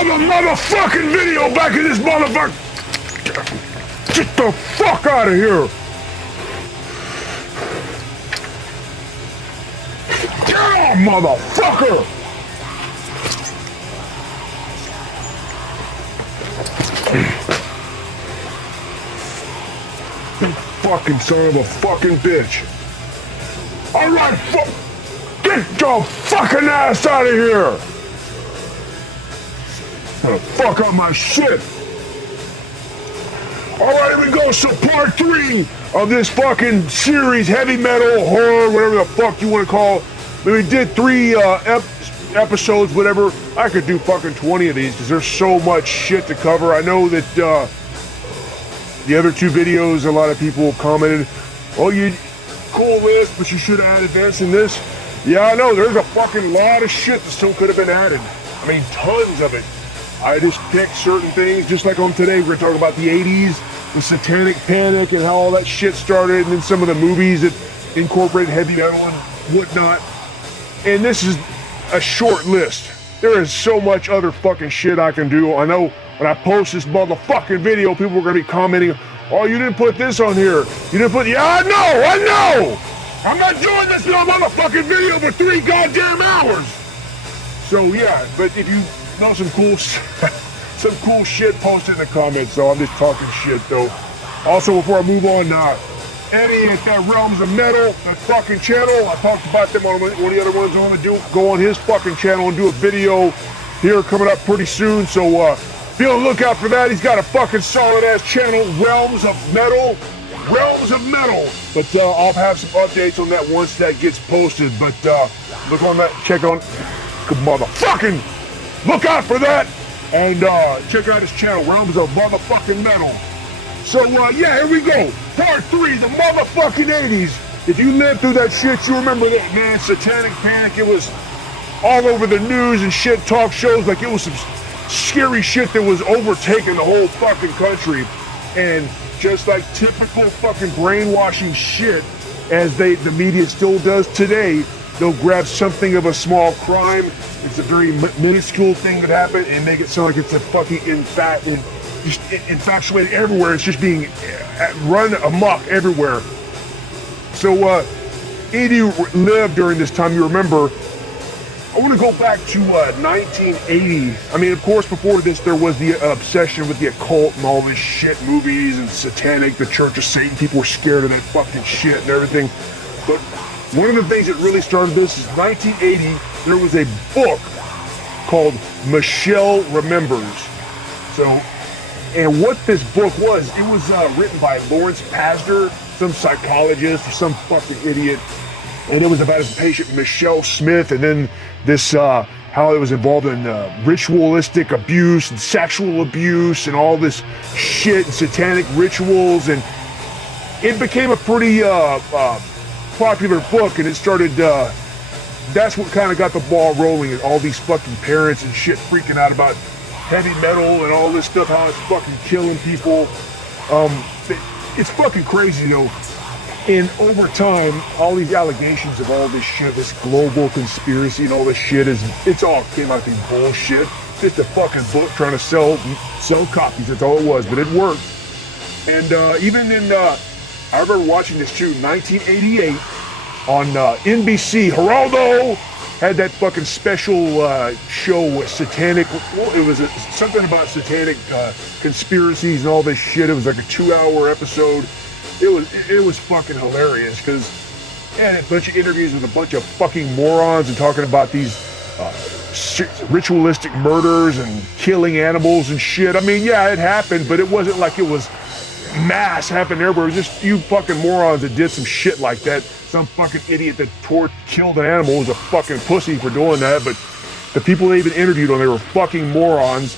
another motherfucking video back in this motherfucker. Get the fuck out of here. Oh, motherfucker. You fucking son of a fucking bitch. All right, get your fucking ass out of here. Gonna fuck up my shit. All right, here we go. So part 3 of this fucking series, heavy metal, horror, whatever the fuck you want to call it. We did 3 episodes, whatever. I could do fucking 20 of these because there's so much shit to cover. I know that the other 2 videos, a lot of people commented, oh, you cool list, but you should have added this and this. Yeah, I know. There's a fucking lot of shit that still could have been added. I mean, tons of it. I just picked certain things, just like on today. We're going to talk about the 80s, the Satanic Panic, and how all that shit started, and then some of the movies that incorporate heavy metal and whatnot. And this is a short list. There is so much other fucking shit I can do. I know when I post this motherfucking video, people are going to be commenting, oh, you didn't put this on here. You didn't put, yeah, I know. I'm not doing this little motherfucking video for 3 goddamn hours. So yeah, but if you know some cool shit, post it in the comments. So I'm just talking shit though. Also, before I move on, Eddie at Realms of Metal, that fucking channel, I talked about them on one of the other ones. I want to do, go on his fucking channel and do a video here coming up pretty soon. So be on the lookout for that. He's got a fucking solid ass channel, Realms of Metal. But I'll have some updates on that once that gets posted. But look on that, check on, motherfucking, look out for that. And check out his channel, Realms of Motherfucking Metal. So yeah, here we go. Part 3, the motherfucking 80s. If you lived through that shit, you remember that, man. Satanic Panic, it was all over the news and shit, talk shows, like it was some scary shit that was overtaking the whole fucking country. And just like typical fucking brainwashing shit, as the media still does today, they'll grab something of a small crime. It's a very minuscule thing that happened and make it sound like it's a fucking infatuated everywhere. It's just being run amok everywhere. So, Edie lived during this time. You remember, I want to go back to 1980. I mean, of course, before this, there was the obsession with the occult and all this shit, movies and satanic, the Church of Satan. People were scared of that fucking shit and everything. But one of the things that really started this is 1980. There was a book called Michelle Remembers. So, and what this book was, it was written by Lawrence Pastor, some psychologist or some fucking idiot. And it was about his patient, Michelle Smith, and then this, how it was involved in ritualistic abuse and sexual abuse and all this shit and satanic rituals. And it became a pretty popular book, and it started, that's what kind of got the ball rolling, and all these fucking parents and shit freaking out about heavy metal and all this stuff, how it's fucking killing people. It's fucking crazy though. And over time, all these allegations of all this shit, this global conspiracy and all this shit, it's all came out being bullshit. It's just a fucking book trying to sell copies. That's all it was, but it worked. And even in, I remember watching this too, 1988 on NBC. Geraldo had that fucking special show with satanic, well, it was something about satanic conspiracies and all this shit. It was like a 2-hour episode. It was fucking hilarious because they had a bunch of interviews with a bunch of fucking morons and talking about these ritualistic murders and killing animals and shit. I mean, yeah, it happened, but it wasn't like it was mass happening everywhere. It was just a few fucking morons that did some shit like that. Some fucking idiot that killed an animal was a fucking pussy for doing that, but the people they even interviewed on, they were fucking morons.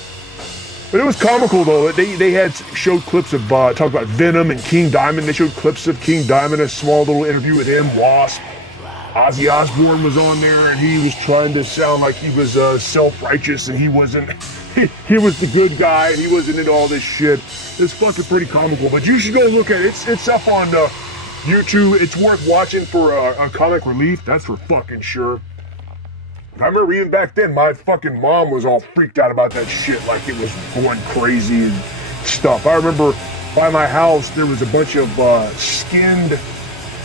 But it was comical though. They had showed clips of talk about Venom and King Diamond. They showed clips of King Diamond, a small little interview with him. Wasp, Ozzy Osbourne was on there, and he was trying to sound like he was self-righteous, and he wasn't. He was the good guy, and he wasn't into all this shit. It's fucking pretty comical. But you should go look at it. It's up on YouTube. It's worth watching for a comic relief. That's for fucking sure. I remember even back then, my fucking mom was all freaked out about that shit, like it was going crazy and stuff. I remember by my house, there was a bunch of skinned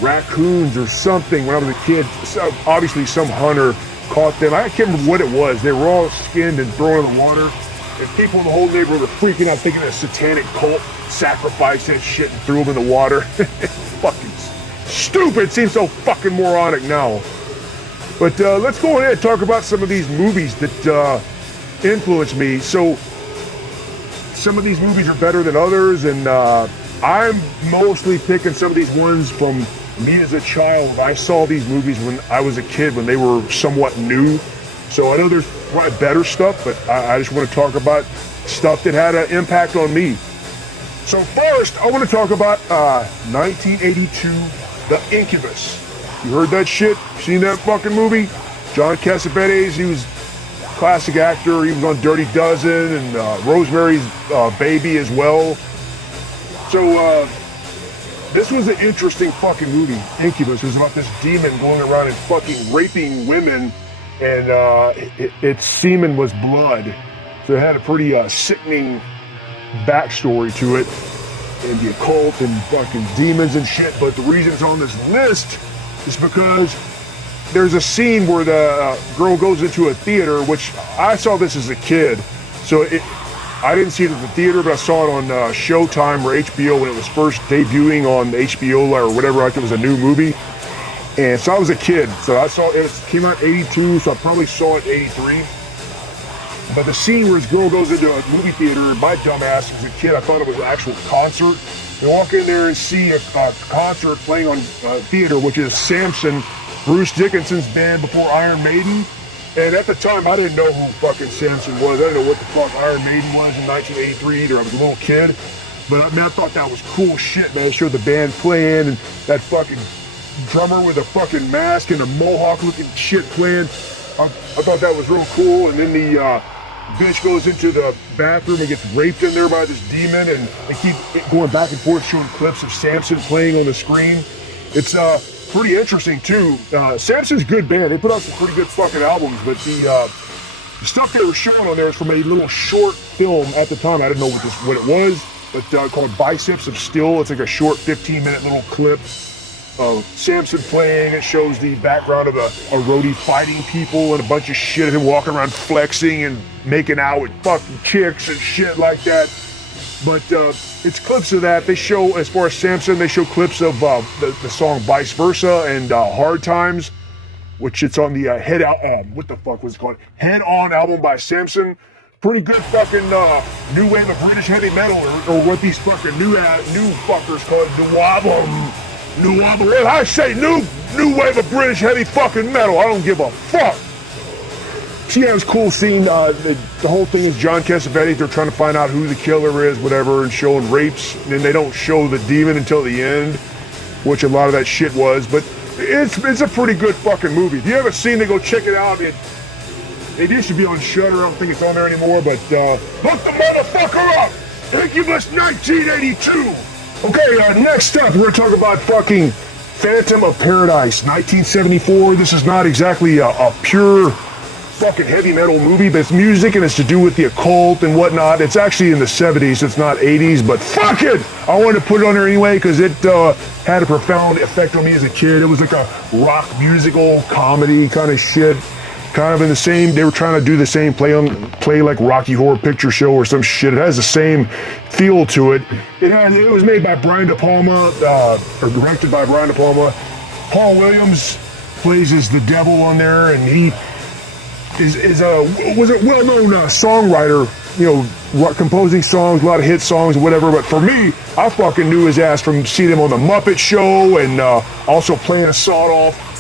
raccoons or something when I was a kid. So obviously some hunter caught them. I can't remember what it was. They were all skinned and thrown in the water. And people in the whole neighborhood were freaking out, thinking a satanic cult sacrificed that shit and threw them in the water. Fucking stupid. Seems so fucking moronic now. But let's go ahead and talk about some of these movies that influenced me. So some of these movies are better than others, and I'm mostly picking some of these ones from me as a child. I saw these movies when I was a kid, when they were somewhat new. So I know there's probably better stuff, but I just want to talk about stuff that had an impact on me. So first, I want to talk about 1982, The Incubus. You heard that shit? Seen that fucking movie? John Cassavetes, he was a classic actor. He was on Dirty Dozen and Rosemary's Baby as well. So this was an interesting fucking movie, Incubus. It was about this demon going around and fucking raping women, and its semen was blood. So it had a pretty sickening backstory to it, and the occult and fucking demons and shit. But the reason it's on this list is because there's a scene where the girl goes into a theater, which I saw this as a kid. So I didn't see it at the theater, but I saw it on Showtime or HBO when it was first debuting on HBO or whatever, like it was a new movie. And so I was a kid, so I saw it came out in 82, so I probably saw it in 83. But the scene where this girl goes into a movie theater, my dumbass as a kid, I thought it was an actual concert. You walk in there and see a concert playing on theater, which is Samson, Bruce Dickinson's band before Iron Maiden. And at the time, I didn't know who fucking Samson was. I didn't know what the fuck Iron Maiden was in 1983 either. I was a little kid. But I mean, I thought that was cool shit, man. It showed the band playing and that fucking drummer with a fucking mask and a mohawk looking shit playing. I thought that was real cool. And then the bitch goes into the bathroom and gets raped in there by this demon, and they keep going back and forth showing clips of Samson playing on the screen. It's pretty interesting too. Samson's a good band. They put out some pretty good fucking albums, but the stuff they were showing on there is from a little short film at the time. I didn't know what it was, but called Biceps of Steel. It's like a short 15-minute little clip of Samson playing. It shows the background of a roadie fighting people and a bunch of shit, him walking around flexing and making out with fucking chicks and shit like that. But it's clips of that. They show, as far as Samson, they show clips of the song Vice Versa and Hard Times, which it's on the Head Out, what the fuck was it called? Head On album by Samson. Pretty good fucking new wave of British heavy metal, or what these fucking new fuckers call it, new album. Well, I say new wave of British heavy fucking metal. I don't give a fuck. So yeah, it was cool seeing the whole thing is John Cassavetes. They're trying to find out who the killer is, whatever, and showing rapes. And then they don't show the demon until the end, which a lot of that shit was. But it's a pretty good fucking movie. If you haven't seen it, go check it out. It used to be on Shudder. I don't think it's on there anymore. But look the motherfucker up. Incubus 1982. Okay, next up, we're going to talk about fucking Phantom of Paradise, 1974. This is not exactly a pure fucking heavy metal movie, but it's music and it's to do with the occult and whatnot. It's actually in the 70s, it's not 80s, but fuck it! I wanted to put it on there anyway because it had a profound effect on me as a kid. It was like a rock musical comedy kind of shit. Kind of in the same, they were trying to do the same play like Rocky Horror Picture Show or some shit. It has the same feel to it. It was made by Brian De Palma, or directed by Brian De Palma. Paul Williams plays as the devil on there, and he was a well-known songwriter, you know, composing songs, a lot of hit songs, whatever. But for me, I fucking knew his ass from seeing him on the Muppet Show, and also playing a sawed-off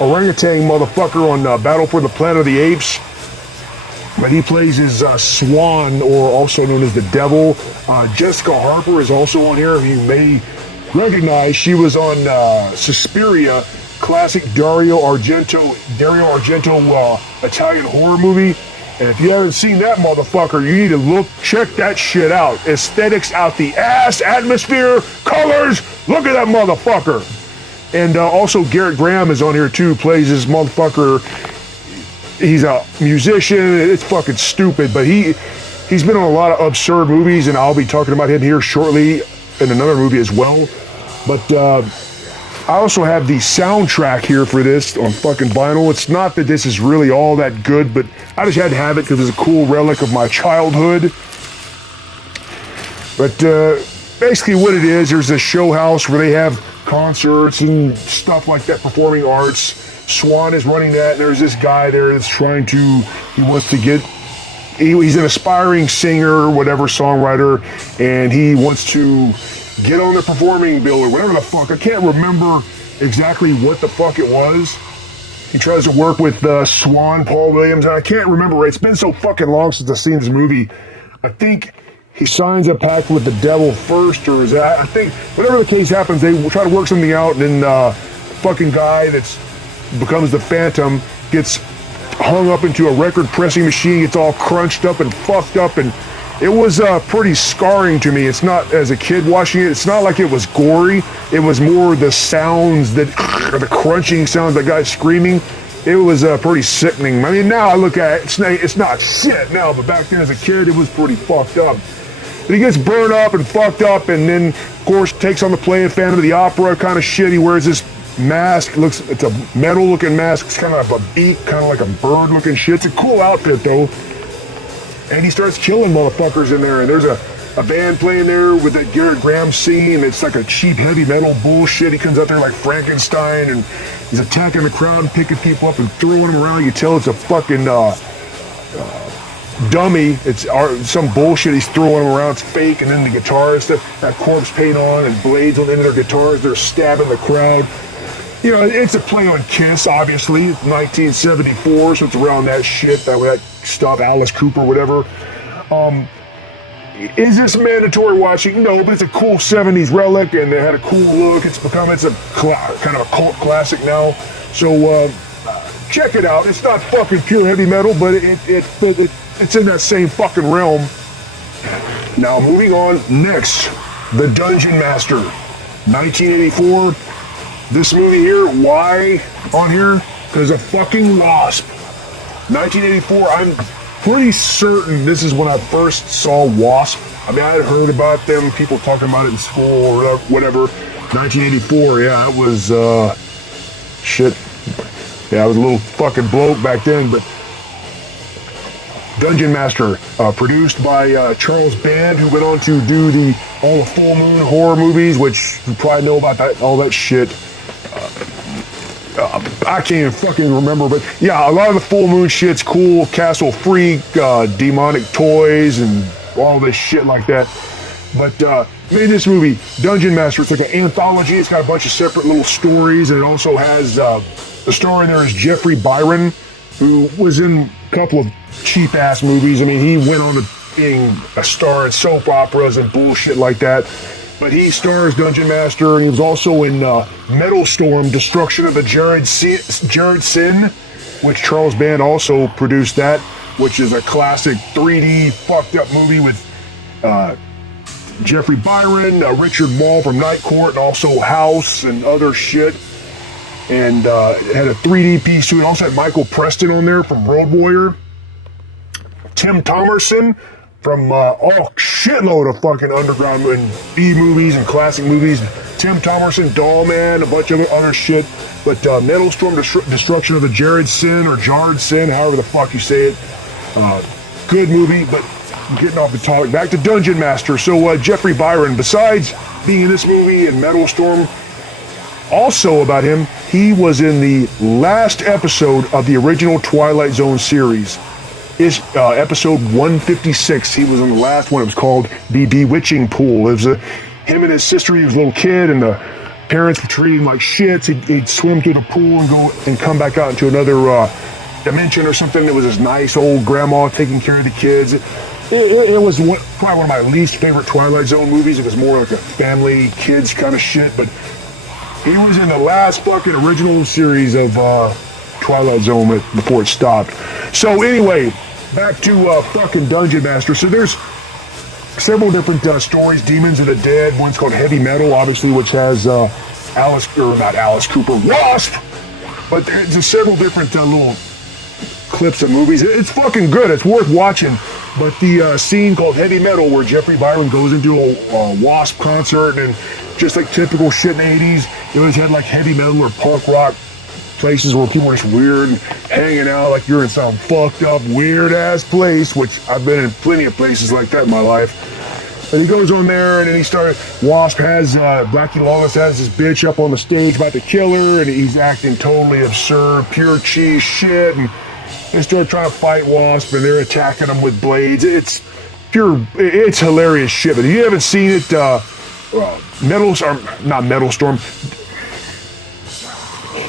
orangutan motherfucker on Battle for the Planet of the Apes. But he plays his Swan, or also known as the Devil. Jessica Harper is also on here. You may recognize she was on Suspiria, classic Dario Argento Italian horror movie. And if you haven't seen that motherfucker, you need to check that shit out. Aesthetics out the ass, atmosphere, colors. Look at that motherfucker. And also Garrett Graham is on here too, plays his motherfucker. he's a musician. It's fucking stupid, but he's been on a lot of absurd movies, and I'll be talking about him here shortly in another movie as well. But I also have the soundtrack here for this on fucking vinyl. It's not that this is really all that good, but I just had to have it because it's a cool relic of my childhood. But basically what it is, there's a show house where they have concerts and stuff like that, performing arts. Swan is running that, and there's this guy there that's he's an aspiring singer or whatever, songwriter, and he wants to get on the performing bill or whatever the fuck. I can't remember exactly what the fuck it was. He tries to work with Swan, Paul Williams, and I can't remember. It's been so fucking long since I've seen this movie. I think he signs a pact with the devil first, or is that, I think, whatever the case happens, they try to work something out, and then the fucking guy that's becomes the Phantom gets hung up into a record pressing machine, gets all crunched up and fucked up, and it was pretty scarring to me. It's not, as a kid watching it, it's not like it was gory. It was more the sounds the crunching sounds, that guy screaming. It was pretty sickening. I mean, now I look at it, it's not shit now, but back then as a kid, it was pretty fucked up. But he gets burned up and fucked up, and then, of course, takes on the play of Phantom of the Opera kind of shit. He wears this mask. It's a metal-looking mask. It's kind of like a beak, kind of like a bird-looking shit. It's a cool outfit, though. And he starts killing motherfuckers in there. And there's a band playing there with that Garrett Graham scene. It's like a cheap heavy metal bullshit. He comes out there like Frankenstein, and he's attacking the crowd, picking people up and throwing them around. You tell it's a fucking dummy. It's some bullshit he's throwing them around. It's fake. And then the guitarists that corpse paint on and blades on the end of their guitars. They're stabbing the crowd. You know, it's a play on Kiss, obviously. It's 1974, so it's around that shit, that stuff, Alice Cooper, whatever. Is this mandatory watching? No, but it's a cool 70s relic, and it had a cool look. It's a kind of a cult classic now. So check it out. It's not fucking pure heavy metal, but it's in that same fucking realm. Now, moving on, next, The Dungeon Master, 1984. This movie here, why on here? Because a fucking wasp. 1984, I'm pretty certain this is when I first saw Wasp. I mean, I had heard about them, people talking about it in school or whatever. 1984, yeah, it was, shit. Yeah, I was a little fucking bloke back then, but Dungeon Master, produced by Charles Band, who went on to do all the Full Moon horror movies, which you probably know about all that shit. I can't even fucking remember, but yeah, a lot of the Full Moon shit's cool. Castle Freak, Demonic Toys, and all this shit like that. But made this movie, Dungeon Master. It's like an anthology. It's got a bunch of separate little stories, and it also has the star in there is Jeffrey Byron, who was in a couple of cheap-ass movies. I mean, he went on to being a star in soap operas and bullshit like that. But he stars Dungeon Master, and he was also in Metal Storm, Destruction of the Jared Sin, which Charles Band also produced that, which is a classic 3D fucked up movie with Jeffrey Byron, Richard Mall from Night Court, and also House and other shit. And it had a 3D piece to it. Also had Michael Preston on there from Road Warrior. Tim Thomerson from shitload of fucking underground and B movies and classic movies. Tim Thomerson, Doll Man, a bunch of other shit. But Metal Storm, Destruction of the Jared Sin, or Jarred Sin, however the fuck you say it. Good movie, but getting off the topic. Back to Dungeon Master. So Jeffrey Byron, besides being in this movie and Metal Storm, also about him, he was in the last episode of the original Twilight Zone series. Is episode 156. He was on the last one. It was called The Bewitching Pool. It was him and his sister. He was a little kid, and the parents were treating him like shits. He'd swim through the pool and go and come back out into another dimension or something. It was his nice old grandma taking care of the kids. It was probably one of my least favorite Twilight Zone movies. It was more like a family, kids kind of shit, but he was in the last fucking original series of Twilight Zone before it stopped. So anyway, back to fucking Dungeon Master. So there's several different stories. Demons of the Dead. One's called Heavy Metal, obviously, which has not Alice Cooper, Wasp. But there's several different little clips of movies. It's fucking good. It's worth watching. But the scene called Heavy Metal, where Jeffrey Byron goes into a Wasp concert, and just like typical shit in the 80s, it always had like heavy metal or punk rock places where people are just weird and hanging out like you're in some fucked up, weird ass place, which I've been in plenty of places like that in my life. And he goes on there, and then he started. Wasp has Blackie Lawless has this bitch up on the stage about to kill her, and he's acting totally absurd, pure cheese shit. And they start trying to fight Wasp, and they're attacking him with blades. It's hilarious shit. But if you haven't seen it, not Metal Storm.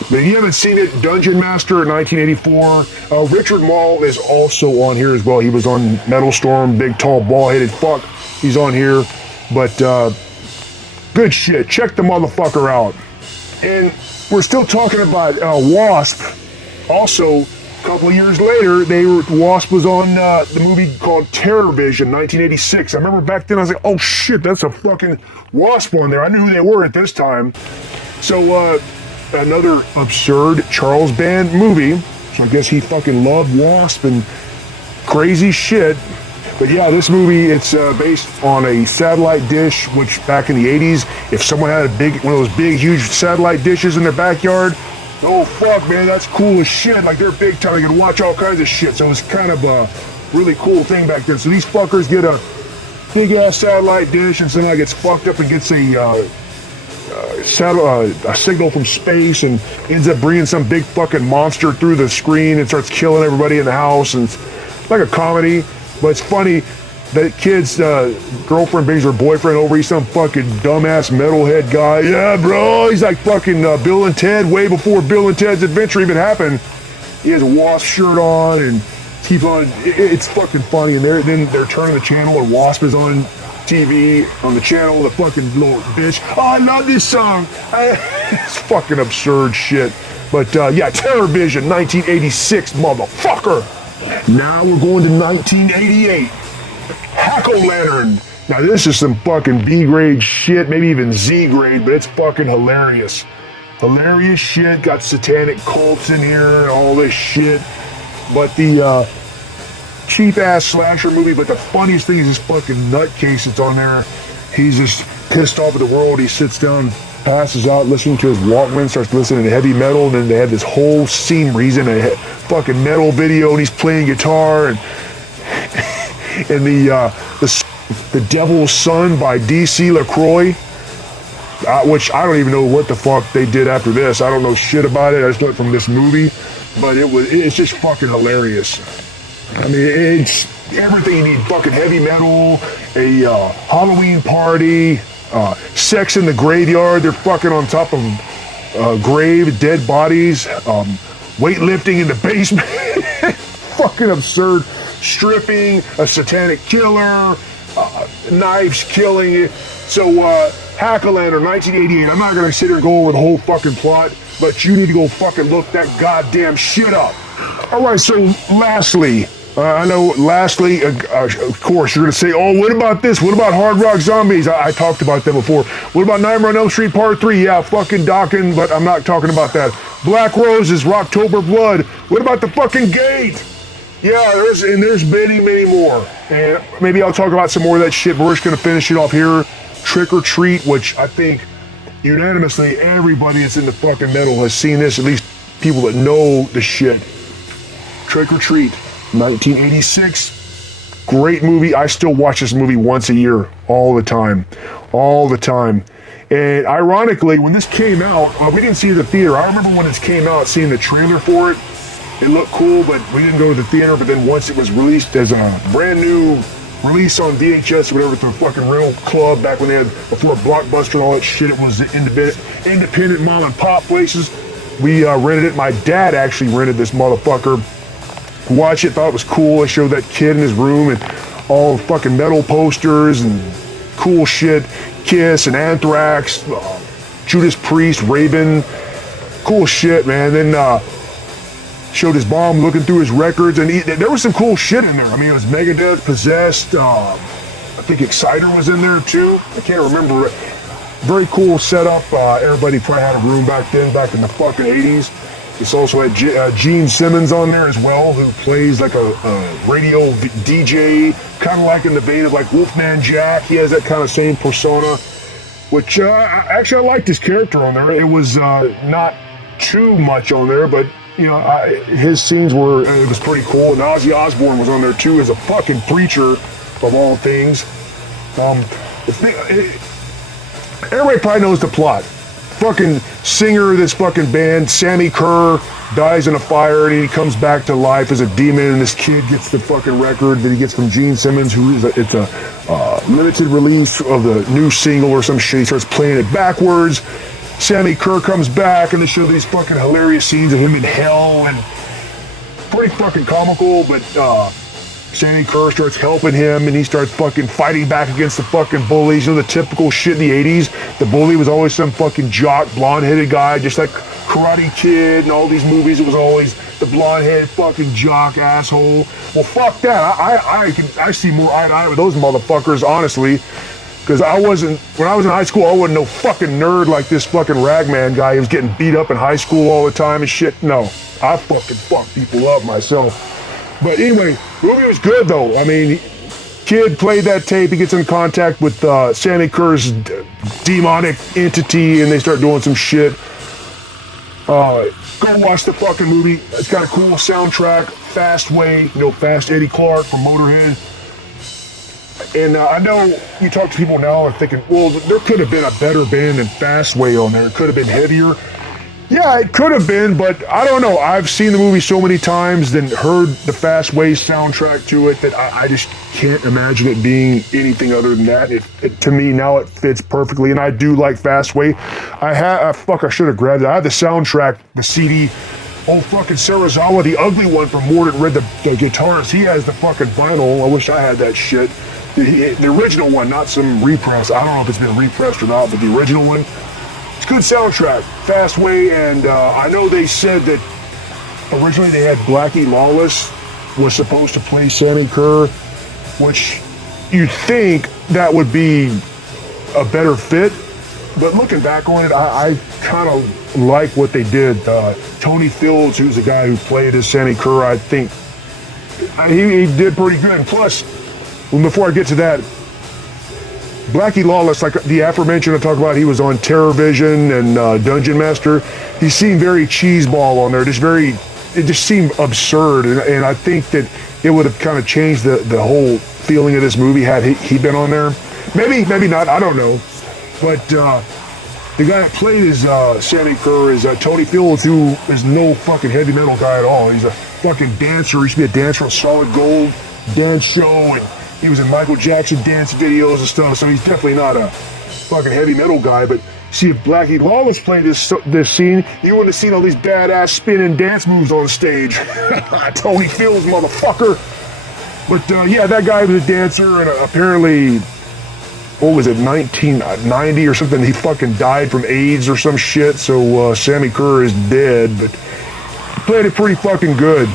But if you haven't seen it, Dungeon Master in 1984. Richard Mall is also on here as well. He was on Metal Storm, big, tall, ball-headed fuck. He's on here. But good shit. Check the motherfucker out. And we're still talking about Wasp. Also, a couple of years later, Wasp was on the movie called Terror Vision, 1986. I remember back then I was like, oh shit, that's a fucking Wasp on there. I knew who they were at this time. So, another absurd Charles Band movie. So I guess he fucking loved Wasp and crazy shit. But yeah, this movie, it's based on a satellite dish, which back in the 80s, if someone had one of those big, huge satellite dishes in their backyard, oh fuck, man, that's cool as shit. Like, they're big time. You can watch all kinds of shit. So it was kind of a really cool thing back then. So these fuckers get a big-ass satellite dish, and somehow gets fucked up and gets a signal from space, and ends up bringing some big fucking monster through the screen and starts killing everybody in the house. And it's like a comedy. But it's funny that kid's girlfriend brings her boyfriend over. He's some fucking dumbass metalhead guy. Yeah, bro. He's like fucking Bill and Ted way before Bill and Ted's Adventure even happened. He has a Wasp shirt on and keeps on. It's fucking funny. And then they're turning the channel and Wasp is on TV on the channel. The fucking little bitch. Oh, I love this song. It's fucking absurd shit. But yeah, Terror Vision, 1986, motherfucker. Now we're going to 1988. Hack-O-Lantern. Now this is some fucking B-grade shit, maybe even Z-grade, but it's fucking hilarious. Hilarious shit. Got satanic cults in here and all this shit. But the cheap-ass slasher movie, but the funniest thing is this fucking nutcase that's on there. He's just pissed off at the world. He sits down, passes out, listening to his Walkman, starts listening to heavy metal, and then they have this whole scene where he's in a fucking metal video and he's playing guitar, and the Devil's Son by D.C. LaCroix, which I don't even know what the fuck they did after this. I don't know shit about it. I just know it from this movie, but it's just fucking hilarious. I mean, it's everything you need. Fucking heavy metal, a Halloween party, sex in the graveyard. They're fucking on top of grave, dead bodies, weightlifting in the basement. Fucking absurd. Stripping, a satanic killer, knives killing it. So, Hack-O-Lantern, 1988. I'm not going to sit here and go over the whole fucking plot, but you need to go fucking look that goddamn shit up. Alright, so lastly, of course, you're going to say, oh, what about this? What about Hard Rock Zombies? I talked about them before. What about Nightmare on Elm Street Part 3? Yeah, fucking docking, but I'm not talking about that. Black Roses, Rocktober Blood. What about The Fucking Gate? Yeah, there's many more. And maybe I'll talk about some more of that shit, but we're just going to finish it off here. Trick or Treat, which I think unanimously everybody that's into fucking metal has seen this, at least people that know the shit. Trick or Treat, 1986. Great movie. I still watch this movie once a year, all the time. And ironically, when this came out, we didn't see it at the theater. I remember when it came out, seeing the trailer for it. It looked cool, but we didn't go to the theater. But then once it was released as a brand new release on VHS or whatever, through fucking Real Club, back when they had, before Blockbuster and all that shit, it was independent mom and pop places. We rented it. My dad actually rented this motherfucker. Watched it, thought it was cool. I showed that kid in his room and all fucking metal posters and cool shit. Kiss and Anthrax, Judas Priest, Raven. Cool shit, man. Then showed his mom looking through his records, and there was some cool shit in there. I mean, it was Megadeth, Possessed, I think Exciter was in there too. I can't remember it. Very cool setup. Everybody probably had a room back then, back in the fucking 80s. It's also had Gene Simmons on there as well, who plays like a radio DJ, kind of like in the vein of like Wolfman Jack. He has that kind of same persona, which actually I liked his character on there. It was not too much on there, but you know, his scenes were, it was pretty cool. And Ozzy Osbourne was on there too as a fucking preacher of all things. Everybody probably knows the plot. Fucking singer of this fucking band, Sammy Kerr, dies in a fire and he comes back to life as a demon, and this kid gets the fucking record that he gets from Gene Simmons, it's a limited release of the new single or some shit. He starts playing it backwards. Sammy Kerr comes back and they show these fucking hilarious scenes of him in hell, and pretty fucking comical, but Sammy Kerr starts helping him and he starts fucking fighting back against the fucking bullies. You know, the typical shit in the 80s. The bully was always some fucking jock, blonde-headed guy, just like Karate Kid and all these movies. It was always the blonde-headed fucking jock asshole. Well, fuck that. I see more eye to eye with those motherfuckers, honestly. Because when I was in high school, I wasn't no fucking nerd like this fucking ragman guy who was getting beat up in high school all the time and shit. No, I fucking fuck people up myself. But anyway, the movie was good though. I mean, kid played that tape, he gets in contact with Sammy Kerr's demonic entity and they start doing some shit. Go watch the fucking movie. It's got a cool soundtrack, Fast Way, you know, Fast Eddie Clark from Motorhead. And I know you talk to people now and thinking, well, there could have been a better band than Fast Way on there. It could have been heavier. Yeah, it could have been, but I don't know. I've seen the movie so many times and heard the Fast Way soundtrack to it that I just can't imagine it being anything other than that. To me, now it fits perfectly, and I do like Fast Way. I should have grabbed it. I have the soundtrack, the CD. Oh, fucking Sarazawa, the ugly one from Mordant, Rhed, the guitarist, he has the fucking vinyl. I wish I had that shit. The original one, not some repress. I don't know if it's been repressed or not, but the original one. It's a good soundtrack, Fast Way, and I know they said that originally they had Blackie Lawless was supposed to play Sammy Kerr, which you'd think that would be a better fit, but looking back on it, I kind of like what they did. Tony Fields, who's the guy who played as Sammy Kerr, I think he did pretty good. And plus, before I get to that, Blackie Lawless, like the aforementioned I talked about, he was on Terror Vision and Dungeon Master. He seemed very cheeseball on there, it just seemed absurd, and I think that it would have kind of changed the whole feeling of this movie had he been on there. Maybe not, I don't know. But the guy that played as Sammy Kerr is Tony Fields, who is no fucking heavy metal guy at all. He's a fucking dancer. He used to be a dancer on Solid Gold dance show, and he was in Michael Jackson dance videos and stuff, so he's definitely not a fucking heavy metal guy. But see, if Blackie Lawless played this scene, you wouldn't have seen all these badass spinning dance moves on stage. Tony Fields, motherfucker. But yeah, that guy was a dancer, and apparently, what was it, 1990 or something, he fucking died from AIDS or some shit, so Sammy Kerr is dead, but he played it pretty fucking good.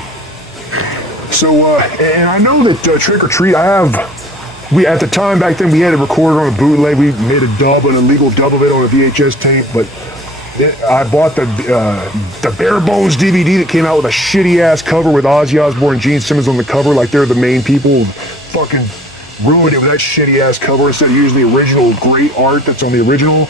So, and I know that Trick or Treat, at the time back then, we had it recorded on a bootleg. We made a dub, an illegal dub of it on a VHS tape, but I bought the Bare Bones DVD that came out with a shitty-ass cover with Ozzy Osbourne and Gene Simmons on the cover, like they're the main people. Fucking ruined it with that shitty-ass cover instead of using the original great art that's on the original.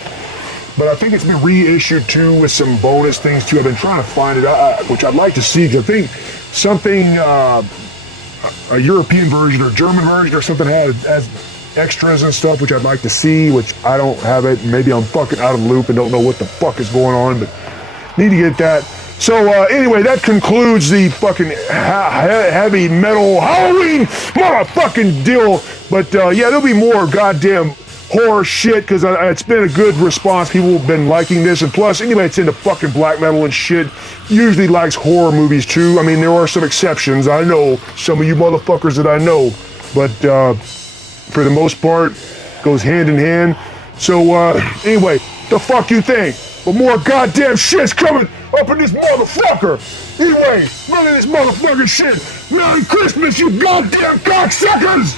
But I think it's been reissued, too, with some bonus things, too. I've been trying to find it, which I'd like to see, because I think something, a European version or German version or something has extras and stuff, which I'd like to see, which I don't have it. Maybe I'm fucking out of the loop and don't know what the fuck is going on, but need to get that. So anyway, that concludes the fucking heavy metal Halloween motherfucking deal. But yeah, there'll be more goddamn horror shit, because it's been a good response. People have been liking this, and plus, anybody that's into fucking black metal and shit usually likes horror movies too. I mean, there are some exceptions. I know some of you motherfuckers that I know, but for the most part, goes hand in hand. So anyway, the fuck you think? But more goddamn shit's coming up in this motherfucker. Anyway, none of this motherfucking shit. Merry Christmas, you goddamn cocksuckers!